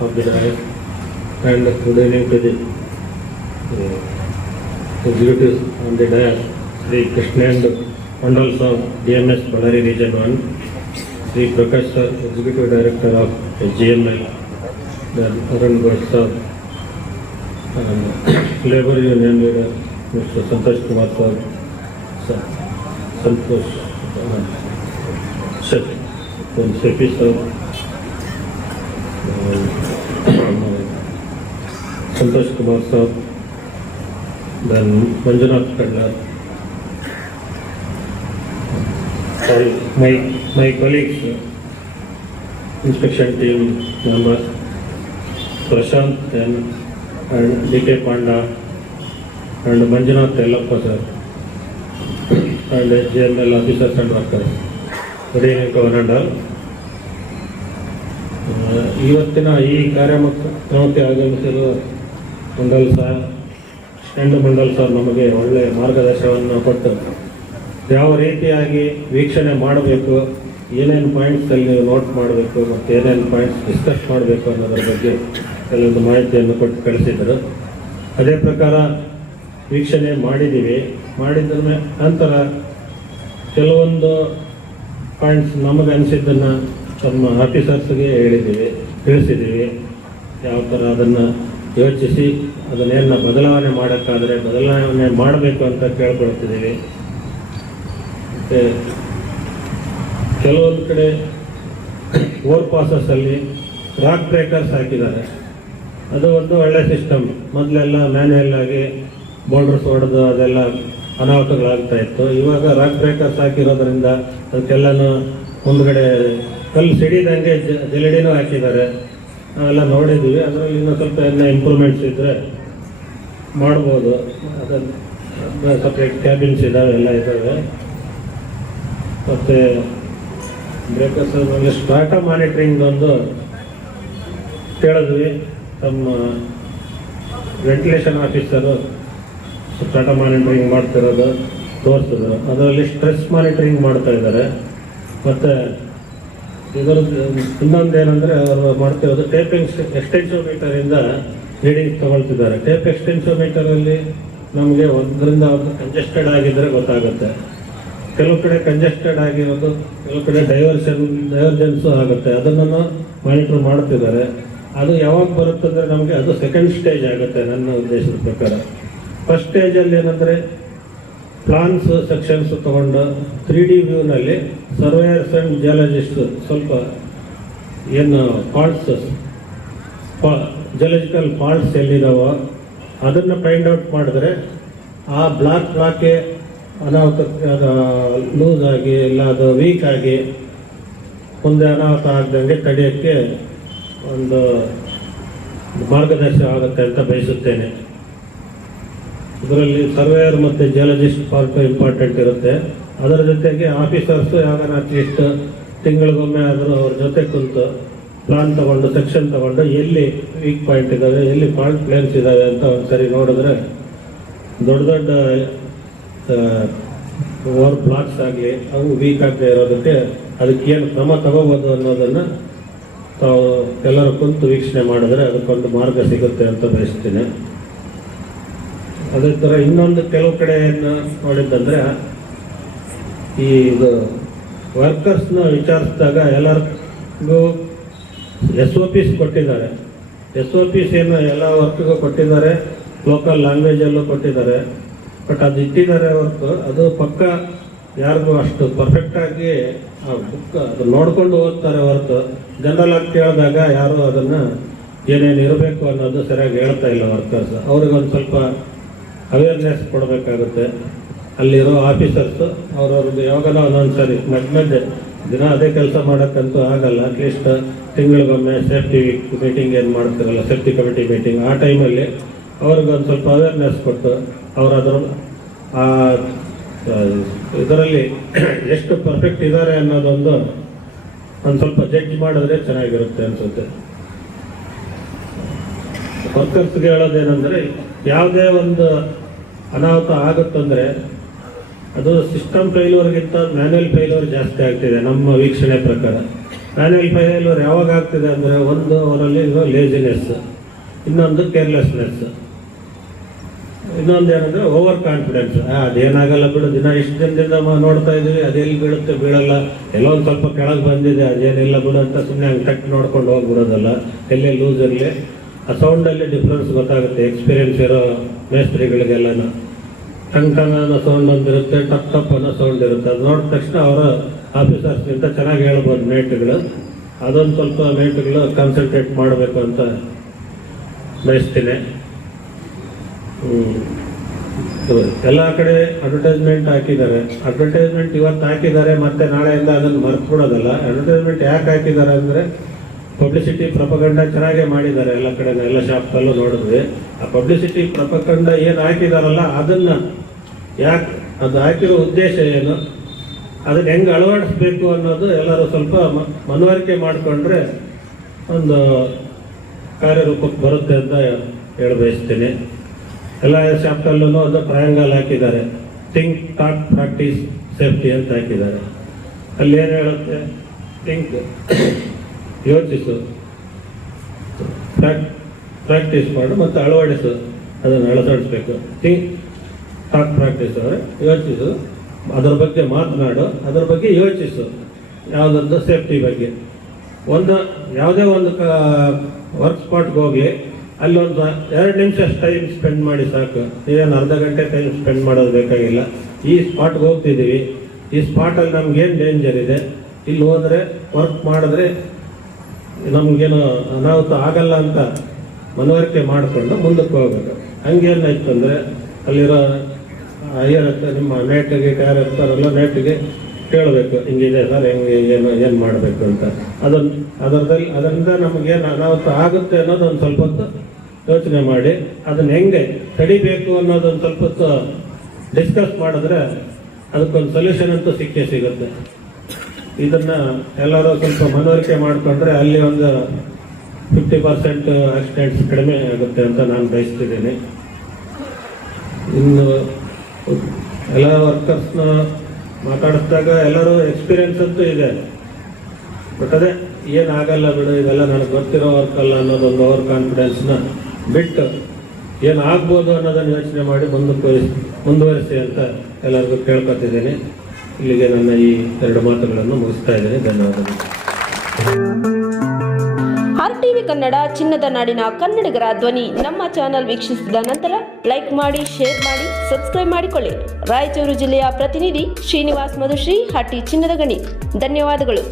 Of the diocese, and good evening to the uh, executives on the diocese, Sri Krishnendu Mandal Sir, DMS Ballari Region 1, Sri Prakash Sir, Executive Director of GML, then Arun Ghosh Sir, and Labor Union Leader, Mr. Santosh Kumar Sir, Sir, Santosh, uh, Sepi Sir, uh, Santosh Kumar Sir, then Manjunath Kadlar. Sorry, my, my colleagues, uh, inspection team members, Prashant and, and DK Panda and Manjunath Yellappa sir and JML officers and workers. Good governor ಇವತ್ತಿನ ಈ ಕಾರ್ಯಕ್ರಮಕ್ಕೆ ಆಗಮಿಸಿರುವ Mandal sir stand Mandal sir ನಮಗೆ ಒಳ್ಳೆಯ ಮಾರ್ಗದರ್ಶನವನ್ನು ಕೊಟ್ಟು, ಯಾವ ರೀತಿಯಾಗಿ ವೀಕ್ಷಣೆ ಮಾಡಬೇಕು, ಏನೇನು ಪಾಯಿಂಟ್ಸಲ್ಲಿ ನೀವು ನೋಟ್ ಮಾಡಬೇಕು ಮತ್ತು ಏನೇನು ಪಾಯಿಂಟ್ಸ್ ಡಿಸ್ಕಸ್ ಮಾಡಬೇಕು ಅನ್ನೋದ್ರ ಬಗ್ಗೆ ಕೆಲವೊಂದು ಮಾಹಿತಿಯನ್ನು ಕೊಟ್ಟು ಕಳಿಸಿದರು. ಅದೇ ಪ್ರಕಾರ ವೀಕ್ಷಣೆ ಮಾಡಿದ್ದೀವಿ. ಮಾಡಿದ ನಂತರ ಕೆಲವೊಂದು ಪಾಯಿಂಟ್ಸ್ ನಮಗೆ ಅನಿಸಿದ್ದನ್ನು ತಮ್ಮ ಆಫೀಸರ್ಸ್ಗೆ ಹೇಳಿದ್ದೀವಿ, ತಿಳಿಸಿದ್ದೀವಿ. ಯಾವ ಥರ ಅದನ್ನು ಯೋಚಿಸಿ ಅದನ್ನೇನು ಬದಲಾವಣೆ ಮಾಡೋಕ್ಕಾದರೆ ಬದಲಾವಣೆ ಮಾಡಬೇಕು ಅಂತ ಕೇಳ್ಕೊಳ್ತಿದ್ದೀವಿ. ಮತ್ತು ಕೆಲವೊಂದು ಕಡೆ ಓವರ್ ಪಾಸಸ್ಸಲ್ಲಿ ರಾಕ್ ಬ್ರೇಕರ್ಸ್ ಹಾಕಿದ್ದಾರೆ. ಅದು ಒಂದು ಒಳ್ಳೆಯ ಸಿಸ್ಟಮ್ ಮೊದಲೆಲ್ಲ ಮ್ಯಾನ್ಯಲ್ ಆಗಿ ಬೋಲ್ಡರ್ಸ್ ಹೊಡೆದು ಅದೆಲ್ಲ ಅನಾಹುತಗಳಾಗ್ತಾ ಇತ್ತು. ಇವಾಗ ರಾಕ್ ಬ್ರೇಕರ್ಸ್ ಹಾಕಿರೋದ್ರಿಂದ ಅದಕ್ಕೆಲ್ಲನೂ ಮುಂದ್ಗಡೆ ಕಲ್ಲು ಸಿಡಿದಂಗೆ ಜಲಡಿನೂ ಹಾಕಿದ್ದಾರೆ. ನಾವೆಲ್ಲ ನೋಡಿದ್ದೀವಿ. ಅದರಲ್ಲಿ ಇನ್ನೂ ಸ್ವಲ್ಪ ಎಲ್ಲ ಇಂಪ್ರೂವ್ಮೆಂಟ್ಸ್ ಇದ್ದರೆ ಮಾಡ್ಬೋದು. ಅದನ್ನು ಸಪ್ರೇಟ್ ಕ್ಯಾಬಿನ್ಸ್ ಇದ್ದಾವೆ ಎಲ್ಲ ಇದ್ದಾವೆ ಮತ್ತು ಬ್ರೇಕರ್ಸ್ ಅಲ್ಲಿ ಸ್ಟಾರ್ಟ ಮಾನಿಟ್ರಿಂಗ್ ಒಂದು ಕೇಳಿದ್ವಿ. ತಮ್ಮ ವೆಂಟಿಲೇಷನ್ ಆಫೀಸರು ಸ್ಟಾರ್ಟ ಮಾನಿಟ್ರಿಂಗ್ ಮಾಡ್ತಿರೋದು, ತೋರಿಸಿದ್ರು. ಅದರಲ್ಲಿ ಸ್ಟ್ರೆಸ್ ಮಾನಿಟರಿಂಗ್ ಮಾಡ್ತಾ ಇದ್ದಾರೆ. ಮತ್ತು ಇದರದ್ದು ಇನ್ನೊಂದು ಏನಂದರೆ ಅವರು ಮಾಡ್ತಿರೋದು ಟೇಪ್ ಎಕ್ಸ್ಟೆನ್ಸೋಮೀಟರಿಂದ ರೀಡಿಂಗ್ ತಗೊಳ್ತಿದ್ದಾರೆ. ಟೇಪ್ ಎಕ್ಸ್ಟೆನ್ಸೋಮೀಟರಲ್ಲಿ ನಮಗೆ ಒಂದರಿಂದ ಒಂದು ಕಂಜೆಸ್ಟೆಡ್ ಆಗಿದ್ದರೆ ಗೊತ್ತಾಗುತ್ತೆ. ಕೆಲವು ಕಡೆ ಕಂಜೆಸ್ಟೆಡ್ ಆಗಿರೋದು, ಕೆಲವು ಕಡೆ ಡೈವರ್ಷನ್ ಡೈವರ್ಜೆನ್ಸು ಆಗುತ್ತೆ. ಅದನ್ನು ಮಾನಿಟರ್ ಮಾಡ್ತಿದ್ದಾರೆ. ಅದು ಯಾವಾಗ ಬರುತ್ತಂದರೆ ನಮಗೆ ಅದು ಸೆಕೆಂಡ್ ಸ್ಟೇಜ್ ಆಗುತ್ತೆ ನನ್ನ ಉದ್ದೇಶದ ಪ್ರಕಾರ. ಫಸ್ಟ್ ಸ್ಟೇಜಲ್ಲಿ ಏನಂದರೆ ಪ್ಲಾನ್ಸ್ ಸೆಕ್ಷನ್ಸ್ ತಗೊಂಡು ತ್ರೀ ಡಿ ವ್ಯೂನಲ್ಲಿ ಸರ್ವೇಯರ್ಸ್ ಆ್ಯಂಡ್ ಜಿಯಾಲಜಿಸ್ಟ್ ಸ್ವಲ್ಪ ಏನು ಫಾಲ್ಟ್ಸ್ ಜಿಯಾಲಜಿಕಲ್ ಫಾಲ್ಟ್ಸ್ ಎಲ್ಲಿದಾವೋ ಅದನ್ನು ಫೈಂಡ್ ಔಟ್ ಮಾಡಿದ್ರೆ ಆ ಬ್ಲಾಕ್ ಬ್ಲಾಕೆ ಅನಾಹುತ ಲೂಸ್ ಆಗಿ ಇಲ್ಲ, ಅದು ವೀಕ್ ಆಗಿ ಮುಂದೆ ಅನಾಹುತ ಆಗ್ದಂಗೆ ತಡೆಯೋಕ್ಕೆ ಒಂದು ಮಾರ್ಗದರ್ಶನ ಆಗುತ್ತೆ ಅಂತ ಬಯಸುತ್ತೇನೆ. ಇದರಲ್ಲಿ ಸರ್ವೇಯರ್ ಮತ್ತು ಜಿಯಾಲಜಿಸ್ಟ್ ಪಾರ್ಟ್ ಇಂಪಾರ್ಟೆಂಟ್ ಇರುತ್ತೆ. ಅದರ ಜೊತೆಗೆ ಆಫೀಸರ್ಸ್ ಯಾವಾಗ ಅಟ್ಲೀಸ್ಟ್ ತಿಂಗಳಿಗೊಮ್ಮೆ ಆದರೂ ಅವ್ರ ಜೊತೆ ಕುಂತು ಪ್ಲಾನ್ ತಗೊಂಡು ಸೆಕ್ಷನ್ ತಗೊಂಡು ಎಲ್ಲಿ ವೀಕ್ ಪಾಯಿಂಟ್ ಇದ್ದಾವೆ ಎಲ್ಲಿ ಫಾಲ್ಟ್ ಪ್ಲೇನ್ಸ್ ಇದ್ದಾವೆ ಅಂತ ಒಂದ್ಸರಿ ನೋಡಿದ್ರೆ ದೊಡ್ಡ ದೊಡ್ಡ ಓವರ್ ಬ್ಲಾಕ್ಸ್ ಆಗಲಿ ಅವು ವೀಕ್ ಆಗದೆ ಇರೋದಕ್ಕೆ ಅದಕ್ಕೆ ಏನು ಕ್ರಮ ತಗೋಬೋದು ಅನ್ನೋದನ್ನು ತಾವು ಎಲ್ಲರೂ ಕುಂತು ವೀಕ್ಷಣೆ ಮಾಡಿದ್ರೆ ಅದಕ್ಕೊಂದು ಮಾರ್ಗ ಸಿಗುತ್ತೆ ಅಂತ ಬಯಸ್ತೀನಿ. ಅದೇ ಥರ ಇನ್ನೊಂದು ಕೆಲವು ಕಡೆ ಏನು ಮಾಡಿದ್ದಂದರೆ ಈ ಇದು ವರ್ಕರ್ಸ್ನ ವಿಚಾರಿಸಿದಾಗ ಎಲ್ಲರಿಗೂ ಎಸ್ ಒ ಪಿಸ್ ಕೊಟ್ಟಿದ್ದಾರೆ. ಎಸ್ ಒ ಪಿ ಏನು ಎಲ್ಲ ವರ್ಕ್ಗೂ ಕೊಟ್ಟಿದ್ದಾರೆ ಲೋಕಲ್ ಲ್ಯಾಂಗ್ವೇಜಲ್ಲೂ ಕೊಟ್ಟಿದ್ದಾರೆ. ಬಟ್ ಅದು ಇಟ್ಟಿದ್ದಾರೆ ಹೊರತು ಅದು ಪಕ್ಕ ಯಾರಿಗೂ ಅಷ್ಟು ಪರ್ಫೆಕ್ಟಾಗಿ ಆ ಬುಕ್ ಅದು ನೋಡ್ಕೊಂಡು ಓದ್ತಾರೆ ಹೊರತು. ಜನರಲ್ ಕೇಳಿದಾಗ ಯಾರು ಅದನ್ನು ಏನೇನು ಇರಬೇಕು ಅನ್ನೋದು ಸರಿಯಾಗಿ ಹೇಳ್ತಾ ಇಲ್ಲ ವರ್ಕರ್ಸ್ ಅವ್ರಿಗೊಂದು ಸ್ವಲ್ಪ ಅವೇರ್ನೆಸ್ ಕೊಡಬೇಕಾಗುತ್ತೆ. ಅಲ್ಲಿರೋ ಆಫೀಸರ್ಸು ಅವ್ರವ್ರದ್ದು ಯಾವಾಗಲೂ ಒಂದೊಂದು ಸಾರಿ, ಮಧ್ಯ ಮಧ್ಯೆ, ದಿನ ಅದೇ ಕೆಲಸ ಮಾಡೋಕ್ಕಂತೂ ಆಗಲ್ಲ. ಅಟ್ಲೀಸ್ಟ್ ತಿಂಗಳಿಗೊಮ್ಮೆ ಸೇಫ್ಟಿ ಮೀಟಿಂಗ್ ಏನು ಮಾಡ್ತಾರಲ್ಲ ಸೇಫ್ಟಿ ಕಮಿಟಿ ಮೀಟಿಂಗ್ ಆ ಟೈಮಲ್ಲಿ ಅವ್ರಿಗೊಂದು ಸ್ವಲ್ಪ ಅವೇರ್ನೆಸ್ ಕೊಟ್ಟು ಅವರದ್ರ ಆ, ಇದರಲ್ಲಿ ಎಷ್ಟು ಪರ್ಫೆಕ್ಟ್ ಇದ್ದಾರೆ ಅನ್ನೋದೊಂದು ಒಂದು ಸ್ವಲ್ಪ ಜಡ್ಜ್ ಮಾಡಿದ್ರೆ ಚೆನ್ನಾಗಿರುತ್ತೆ ಅನ್ಸುತ್ತೆ. ವರ್ಕರ್ಸ್ಗೆ ಹೇಳೋದೇನೆಂದರೆ ಯಾವುದೇ ಒಂದು ಅನಾಹುತ ಆಗುತ್ತಂದರೆ ಅದು ಸಿಸ್ಟಮ್ ಫೈಲ್ವರ್ಗಿಂತ ಮ್ಯಾನ್ಯಲ್ ಫೈಲ್ವರ್ ಜಾಸ್ತಿ ಆಗ್ತಿದೆ ನಮ್ಮ ವೀಕ್ಷಣೆ ಪ್ರಕಾರ. ಮ್ಯಾನ್ಯಲ್ ಫೈಲ್ವರ್ ಯಾವಾಗ ಆಗ್ತಿದೆ ಅಂದರೆ ಒಂದು ಅವರಲ್ಲಿ ಲೇಜಿನೆಸ್ ಇನ್ನೊಂದು ಕೇರ್ಲೆಸ್ನೆಸ್ ಇನ್ನೊಂದು ಏನಂದ್ರೆ ಓವರ್ ಕಾನ್ಫಿಡೆನ್ಸ್ ಅದೇನಾಗಲ್ಲ ಬಿಡು, ದಿನ ಇಷ್ಟು ದಿನದಿಂದ ನೋಡ್ತಾ ಇದೀವಿ ಅದೆಲ್ಲಿ ಬೀಳುತ್ತೆ ಬೀಳಲ್ಲ, ಎಲ್ಲೋ ಸ್ವಲ್ಪ ಕೆಳಗೆ ಬಂದಿದೆ, ಅದೇನಿಲ್ಲ ಬಿಡು ಅಂತ ಸುಮ್ಮನೆ ಹಂಗೆ ಟಕ್ ನೋಡ್ಕೊಂಡು ಹೋಗ್ಬಿಡೋದಲ್ಲ ಎಲ್ಲೇ ಲೂಸ್ ಇರಲಿ. ಆ ಸೌಂಡಲ್ಲಿ ಡಿಫ್ರೆನ್ಸ್ ಗೊತ್ತಾಗುತ್ತೆ ಎಕ್ಸ್ಪೀರಿಯನ್ಸ್ ಇರೋ ಮೇಸ್ತ್ರಿಗಳಿಗೆಲ್ಲನ. ಟಂಗ್ ಟಂಗ್ ಅನ್ನೋ ಸೌಂಡ್ ಒಂದಿರುತ್ತೆ ಟಪ್ ಟಪ್ ಅನ್ನೋ ಸೌಂಡ್ ಇರುತ್ತೆ. ಅದು ನೋಡಿದ ತಕ್ಷಣ ಅವರ ಆಫೀಸರ್ಸ್ಗಿಂತ ಚೆನ್ನಾಗಿ ಹೇಳ್ಬೋದು ಮೇಟ್ಗಳು. ಅದೊಂದು ಸ್ವಲ್ಪ ಮೇಟ್ಗಳು ಕಾನ್ಸಂಟ್ರೇಟ್ ಮಾಡಬೇಕು ಅಂತ ಬಯಸ್ತೀನಿ ಎಲ್ಲ ಕಡೆ ಅಡ್ವರ್ಟೈಸ್ಮೆಂಟ್ ಹಾಕಿದ್ದಾರೆ. ಅಡ್ವರ್ಟೈಸ್ಮೆಂಟ್ ಇವತ್ತು ಹಾಕಿದ್ದಾರೆ, ಮತ್ತೆ ನಾಳೆಯಿಂದ ಅದನ್ನು ಮರ್ತ್ಬಿಡೋದಲ್ಲ. ಅಡ್ವರ್ಟೈಸ್ಮೆಂಟ್ ಯಾಕೆ ಹಾಕಿದ್ದಾರೆ ಅಂದರೆ ಪಬ್ಲಿಸಿಟಿ ಪ್ರಪಗಂಡ ಚೆನ್ನಾಗೆ ಮಾಡಿದ್ದಾರೆ ಎಲ್ಲ ಕಡೆ, ಎಲ್ಲ ಶಾಪ್ಸಲ್ಲೂ ನೋಡಿದ್ವಿ. ಆ ಪಬ್ಲಿಸಿಟಿ ಪ್ರಪಗಂಡ ಏನು ಹಾಕಿದಾರಲ್ಲ, ಅದನ್ನ ಯಾಕೆ ಅದು ಹಾಕಿರೋ ಉದ್ದೇಶ ಏನು? ಅದನ್ನು ಹೆಂಗೆ ಅಳವಡಿಸ್ಬೇಕು ಅನ್ನೋದು ಎಲ್ಲರೂ ಸ್ವಲ್ಪ ಮನವರಿಕೆ ಮಾಡಿಕೊಂಡ್ರೆ ಒಂದು ಕಾರ್ಯರೂಪಕ್ಕೆ ಬರುತ್ತೆ ಅಂತ ಹೇಳ ಬಯಸ್ತೀನಿ. ಎಲ್ಲ ಶಾಪ್ಟಲ್ಲೂ ಅದು ಟ್ರಯಾಂಗಲ್ ಹಾಕಿದ್ದಾರೆ. ಥಿಂಕ್ ಟಾಕ್ ಪ್ರಾಕ್ಟೀಸ್ ಸೇಫ್ಟಿ ಅಂತ ಹಾಕಿದ್ದಾರೆ. ಅಲ್ಲಿ ಏನು ಹೇಳುತ್ತೆ? ಥಿಂಕ್ ಯೋಚಿಸು ಪ್ರಾಕ್ಟೀಸ್ ಮಾಡು ಮತ್ತು ಅಳವಡಿಸು ಅದನ್ನು ಅಳವಡಿಸ್ಬೇಕು ಥಿಂಕ್ ಟಾಕ್ ಪ್ರಾಕ್ಟೀಸ್ ಅಂದರೆ ಯೋಚಿಸು ಅದರ ಬಗ್ಗೆ ಮಾತನಾಡು, ಅದರ ಬಗ್ಗೆ ಯೋಚಿಸು. ಯಾವುದೊಂದು ಸೇಫ್ಟಿ ಬಗ್ಗೆ. ಒಂದು, ಯಾವುದೇ ಒಂದು ವರ್ಕ್ ಸ್ಪಾಟ್ಗೆ ಹೋಗಿ, ಅಲ್ಲೊಂದು ಎರಡು ನಿಮಿಷ ಟೈಮ್ ಸ್ಪೆಂಡ್ ಮಾಡಿ ಸಾಕು. ನೀವೇನು ಅರ್ಧ ಗಂಟೆ ಟೈಮ್ ಸ್ಪೆಂಡ್ ಮಾಡೋದು ಬೇಕಾಗಿಲ್ಲ. ಈ ಸ್ಪಾಟ್ಗೆ ಹೋಗ್ತಿದ್ದೀವಿ. ಈ ಸ್ಪಾಟಲ್ಲಿ ನಮ್ಗೇನು ಡೇಂಜರ್ ಇದೆ? ಇಲ್ಲಿ ಹೋದರೆ ವರ್ಕ್ ಮಾಡಿದ್ರೆ ನಮಗೇನು ಅನಾಹುತ ಆಗಲ್ಲ ಅಂತ ಮನವರಿಕೆ ಮಾಡಿಕೊಂಡು ಮುಂದಕ್ಕೆ ಹೋಗ್ಬೇಕು. ಹಂಗೇನಾಯ್ತು ಅಂದರೆ ಅಲ್ಲಿರೋ ಹೈಯರ್ ನಿಮ್ಮ ನೆಟ್ಗೆ ಯಾರು ಇರ್ತಾರಲ್ಲ ನೆಟ್ಗೆ ಕೇಳಬೇಕು ಹಿಂಗಿದೆ ಸರ್, ಹೆಂಗೆ, ಏನು ಏನು ಮಾಡಬೇಕು ಅಂತ. ಅದನ್ನು ಅದರದಲ್ಲಿ, ಅದರಿಂದ ನಮಗೇನು ಅನಾಹುತ ಆಗುತ್ತೆ ಅನ್ನೋದು ಒಂದು ಸ್ವಲ್ಪ ಹೊತ್ತು ಯೋಚನೆ ಮಾಡಿ, ಅದನ್ನ ಹೆಂಗೆ ತಡಿಬೇಕು ಅನ್ನೋದೊಂದು ಸ್ವಲ್ಪ ಹೊತ್ತು ಡಿಸ್ಕಸ್ ಮಾಡಿದ್ರೆ ಅದಕ್ಕೊಂದು ಸೊಲ್ಯೂಷನ್ ಅಂತೂ ಸಿಕ್ಕೇ ಸಿಗುತ್ತೆ. ಇದನ್ನ ಎಲ್ಲರೂ ಸ್ವಲ್ಪ ಮನವರಿಕೆ ಮಾಡಿಕೊಂಡ್ರೆ ಅಲ್ಲಿ ಒಂದು ಫಿಫ್ಟಿ ಪರ್ಸೆಂಟ್ ಆಕ್ಸಿಡೆಂಟ್ಸ್ ಕಡಿಮೆ ಆಗುತ್ತೆ ಅಂತ ನಾನು ಬಯಸ್ತಿದ್ದೀನಿ. ಇನ್ನು ಎಲ್ಲ ವರ್ಕರ್ಸ್ನ ಮಾತಾಡಿಸಿದಾಗ ಎಲ್ಲರೂ ಎಕ್ಸ್ಪೀರಿಯನ್ಸ್ ಅಂತೂ ಇದೆ. ಬಟ್ ಅದೇ, ಏನಾಗಲ್ಲ ಬಿಡು, ಇದೆಲ್ಲ ನನಗೆ ಗೊತ್ತಿರೋ ವರ್ಕ್ ಅಲ್ಲ ಅನ್ನೋದೊಂದು ಓವರ್ ಕಾನ್ಫಿಡೆನ್ಸ್ನ ಬಿಟ್ಟು ಏನಾಗ್ಬೋದು ಅನ್ನೋದನ್ನು ಯೋಚನೆ ಮಾಡಿ ಮುಂದಕ್ಕೆ ಮುಂದುವರಿಸಿ ಅಂತ ಎಲ್ಲರಿಗೂ ಕೇಳ್ಕೊತಿದ್ದೀನಿ. ಇಲ್ಲಿಗೆ ನನ್ನ ಈ ಎರಡು ಮಾತುಗಳನ್ನು ಮುಗಿಸ್ತಾ ಇದ್ದೇನೆ. ಧನ್ಯವಾದಗಳು. ಟಿವಿ ಕನ್ನಡ, ಚಿನ್ನದ ನಾಡಿನ ಕನ್ನಡಿಗರ ಧ್ವನಿ. ನಮ್ಮ ಚಾನೆಲ್ ವೀಕ್ಷಿಸಿದ ನಂತರ ಲೈಕ್ ಮಾಡಿ, ಶೇರ್ ಮಾಡಿ, ಸಬ್ಸ್ಕ್ರೈಬ್ ಮಾಡಿಕೊಳ್ಳಿ. ರಾಯಚೂರು ಜಿಲ್ಲೆಯ ಪ್ರತಿನಿಧಿ ಶ್ರೀನಿವಾಸ್ ಮಧುಶ್ರೀ ಹಟ್ಟಿ ಚಿನ್ನದ ಗಣಿ. ಧನ್ಯವಾದಗಳು.